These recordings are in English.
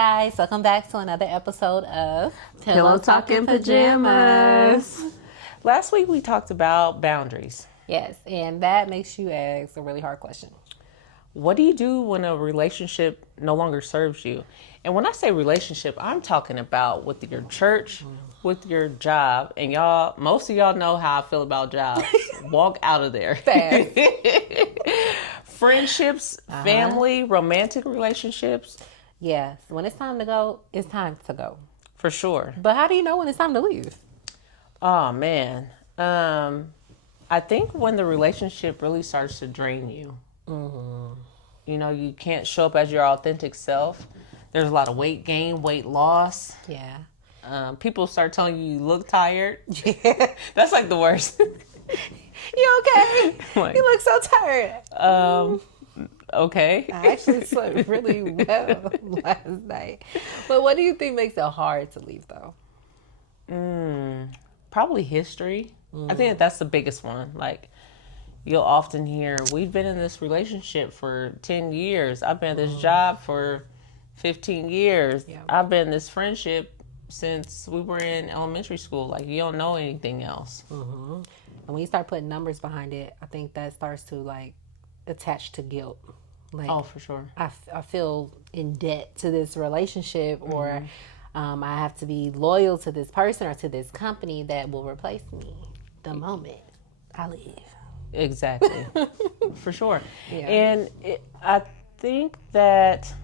guys, welcome back to another episode of Pillow Talking Pajamas. Last week we talked about boundaries. Yes, and that makes you ask a really hard question. What do you do when a relationship no longer serves you? And when I say relationship, I'm talking about with your church, with your job. And y'all, most of y'all know how I feel about jobs. Walk out of there. Fast. Friendships, family, romantic relationships. Yes, when it's time to go, it's time to go. For sure. But how do you know when it's time to leave? Oh, man. I think when the relationship really starts to drain you. Mm-hmm. You know, you can't show up as your authentic self. There's a lot of weight gain, weight loss. Yeah. People start telling you look tired. Yeah. That's like the worst. You okay? Like, you look so tired. Okay. I actually slept really well last night. But what do you think makes it hard to leave, though? Probably history. I think that's the biggest one. Like, you'll often hear, we've been in this relationship for 10 years. I've been in this job for 15 years. Yeah. I've been in this friendship since we were in elementary school. Like, you don't know anything else. Mm-hmm. And when you start putting numbers behind it, I think that starts to, like, attach to guilt. Like, Oh, for sure. I feel in debt to this relationship, or I have to be loyal to this person or to this company that will replace me the moment I leave. Exactly. For sure. Yeah. And I think that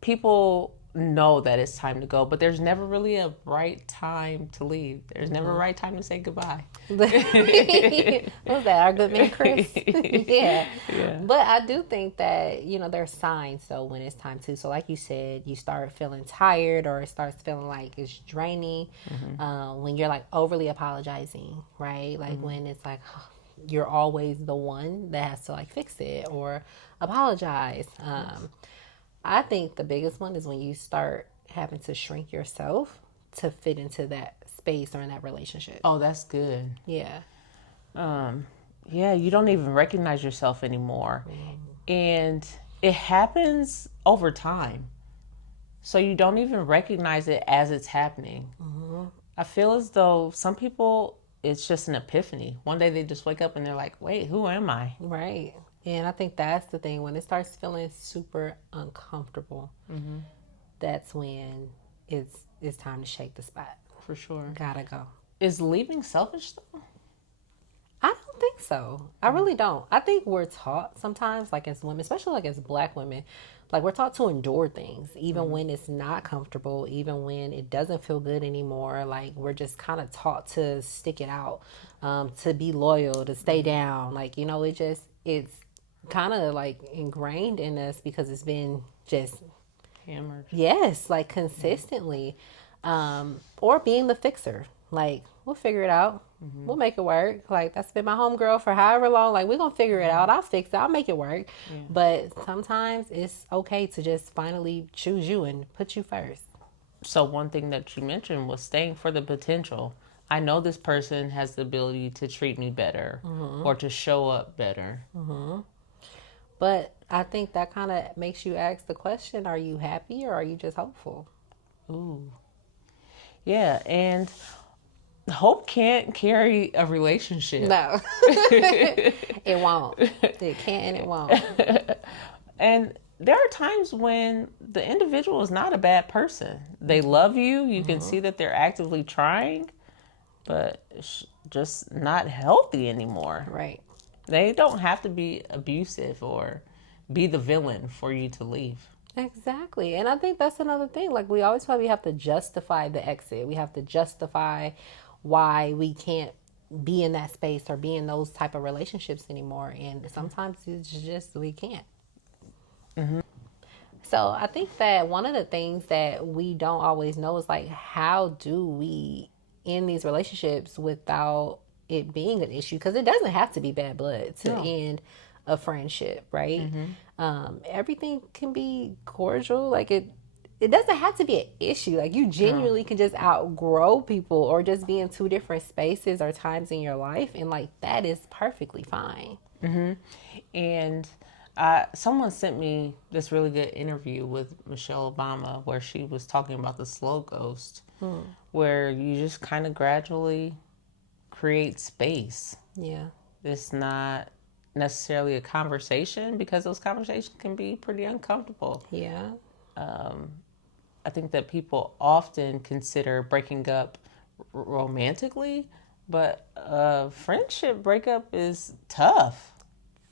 people know that it's time to go, but there's never really a right time to leave. There's never a right time to say goodbye. What was that, our good man Chris? Yeah. But I do think that, you know, there's signs though when it's time to. So like you said, you start feeling tired, or it starts feeling like it's draining when you're like overly apologizing, right? Like when it's like you're always the one that has to like fix it or apologize. I think the biggest one is when you start having to shrink yourself to fit into that space or in that relationship. Oh, that's good. Yeah. Yeah, you don't even recognize yourself anymore. And it happens over time. So you don't even recognize it as it's happening. I feel as though some people, it's just an epiphany. One day they just wake up and they're like, wait, who am I? Right. And I think that's the thing. When it starts feeling super uncomfortable, that's when it's time to shake the spot. For sure. Gotta go. Is leaving selfish though? I don't think so. I really don't. I think we're taught sometimes, like as women, especially like as Black women, like we're taught to endure things, even when it's not comfortable, even when it doesn't feel good anymore. Like we're just kind of taught to stick it out, to be loyal, to stay down. Like, you know, it's kind of like ingrained in us because it's been just Hammered. yes, like consistently, or being the fixer. Like, we'll figure it out. We'll make it work. Like, that's been my homegirl for however long. Like, we're gonna figure it out. I'll fix it. I'll make it work. But sometimes it's okay to just finally choose you and put you first. So one thing that you mentioned was staying for the potential. I know this person has the ability to treat me better or to show up better. But I think that kind of makes you ask the question, are you happy or are you just hopeful? Ooh. Yeah, and hope can't carry a relationship. No. It won't. It can't and it won't. And there are times when the individual is not a bad person. They love you. You can see that they're actively trying, but it's just not healthy anymore. Right. They don't have to be abusive or be the villain for you to leave. Exactly. And I think that's another thing. Like, we always probably have to justify the exit. We have to justify why we can't be in that space or be in those type of relationships anymore. And sometimes it's just we can't. So I think that one of the things that we don't always know is, like, how do we end these relationships without it being an issue? Because it doesn't have to be bad blood to end a friendship, right? Everything can be cordial. Like, it doesn't have to be an issue. Like, you genuinely can just outgrow people or just be in two different spaces or times in your life, and like that is perfectly fine. And Someone sent me this really good interview with Michelle Obama where she was talking about the slow ghost, where you just kind of gradually create space. Yeah. It's not necessarily a conversation because those conversations can be pretty uncomfortable. Yeah. I think that people often consider breaking up romantically, but a friendship breakup is tough.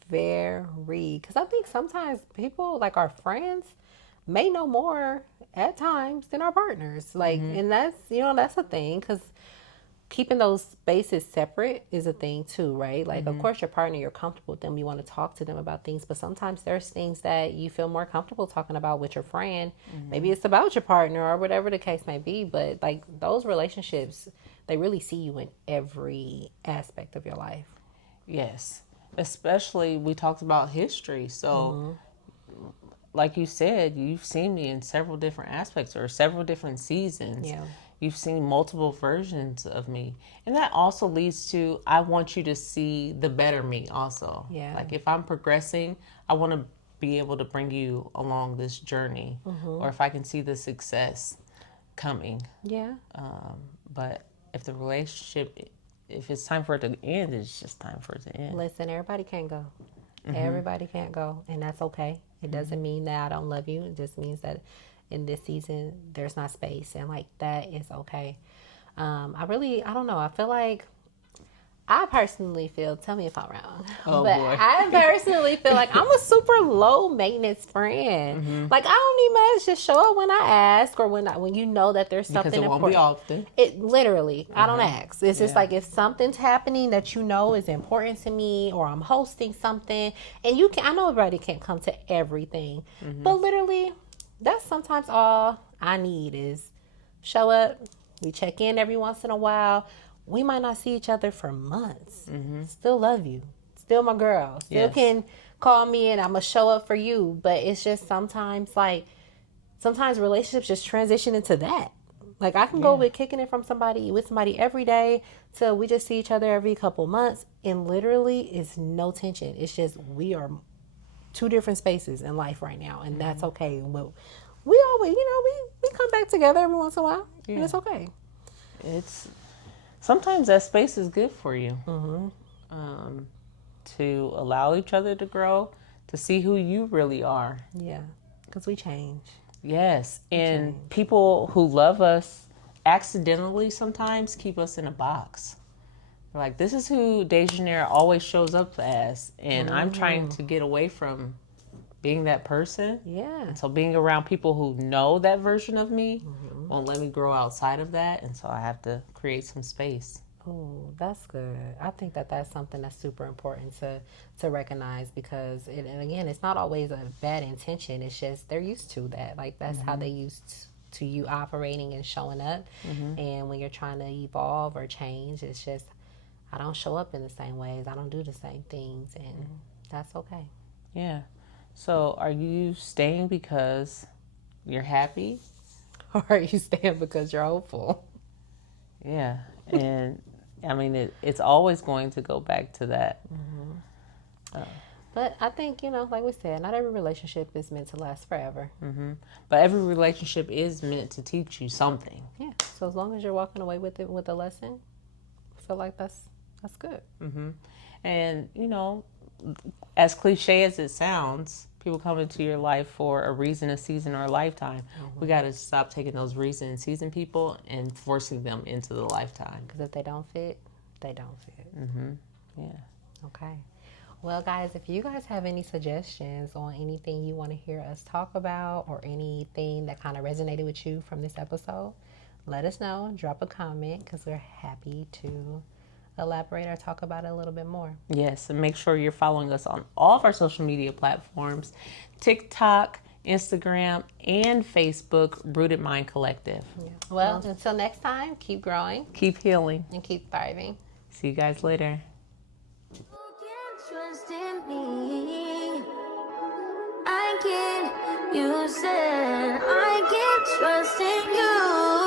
Very. Because I think sometimes people, like our friends, may know more at times than our partners. Like, and that's, that's a thing. Because keeping those spaces separate is a thing too, right? Like, of course, your partner, you're comfortable with them. You want to talk to them about things. But sometimes there's things that you feel more comfortable talking about with your friend. Maybe it's about your partner or whatever the case may be. But, like, those relationships, they really see you in every aspect of your life. Yes. Especially, we talked about history. So, like you said, you've seen me in several different aspects or several different seasons. Yeah. You've seen multiple versions of me. And that also leads to, I want you to see the better me also. Yeah. Like if I'm progressing, I want to be able to bring you along this journey. Or if I can see the success coming. Yeah. But if the relationship, if it's time for it to end, it's just time for it to end. Listen, everybody can't go. Everybody can't go. And that's okay. It doesn't mean that I don't love you. It just means that in this season, there's not space. And like, that is okay. I don't know. I feel like, I personally feel, tell me if I'm wrong, but boy. I personally feel like I'm a super low maintenance friend. Like, I don't need much, just show up when I ask or when you know that there's something Because it won't important. be often. It literally, I don't ask. It's just like if something's happening that you know is important to me, or I'm hosting something, and I know everybody can't come to everything, but literally, that's sometimes all I need is show up. We check in every once in a while. We might not see each other for months. Still love you. Still my girl. Still can call me and I'm going to show up for you. But it's just sometimes relationships just transition into that. Like I can go with kicking it with somebody every day till we just see each other every couple months. And literally it's no tension. It's just we are two different spaces in life right now. And that's okay. But we always, we come back together every once in a while. And it's okay. Sometimes that space is good for you. To allow each other to grow, to see who you really are. Yeah, because we change. Yes, and people who love us accidentally sometimes keep us in a box. Like, this is who Dejanira always shows up as, and I'm trying to get away from being that person. Yeah. And so being around people who know that version of me won't let me grow outside of that, and so I have to create some space. Oh, that's good. I think that that's something that's super important to recognize because, and again, it's not always a bad intention. It's just they're used to that. Like, that's how they used to you operating and showing up. And when you're trying to evolve or change, it's just, I don't show up in the same ways. I don't do the same things. And that's okay. Yeah. So are you staying because you're happy? Or are you staying because you're hopeful? Yeah. And I mean, it's always going to go back to that. But I think, like we said, not every relationship is meant to last forever. But every relationship is meant to teach you something. Yeah. So as long as you're walking away with it with a lesson, I feel like that's good. And, as cliche as it sounds, people come into your life for a reason, a season, or a lifetime. We got to stop taking those reason and season people and forcing them into the lifetime. Because if they don't fit, they don't fit. Yeah. Okay. Well, guys, if you guys have any suggestions on anything you want to hear us talk about or anything that kind of resonated with you from this episode, let us know. Drop a comment because we're happy to elaborate or talk about it a little bit more. Yes, and make sure you're following us on all of our social media platforms, TikTok, Instagram, and Facebook, Rooted Mind Collective. Yeah. Well, until next time, keep growing. Keep healing. And keep thriving. See you guys later. You can trust in me. I can. You said I can trust in you.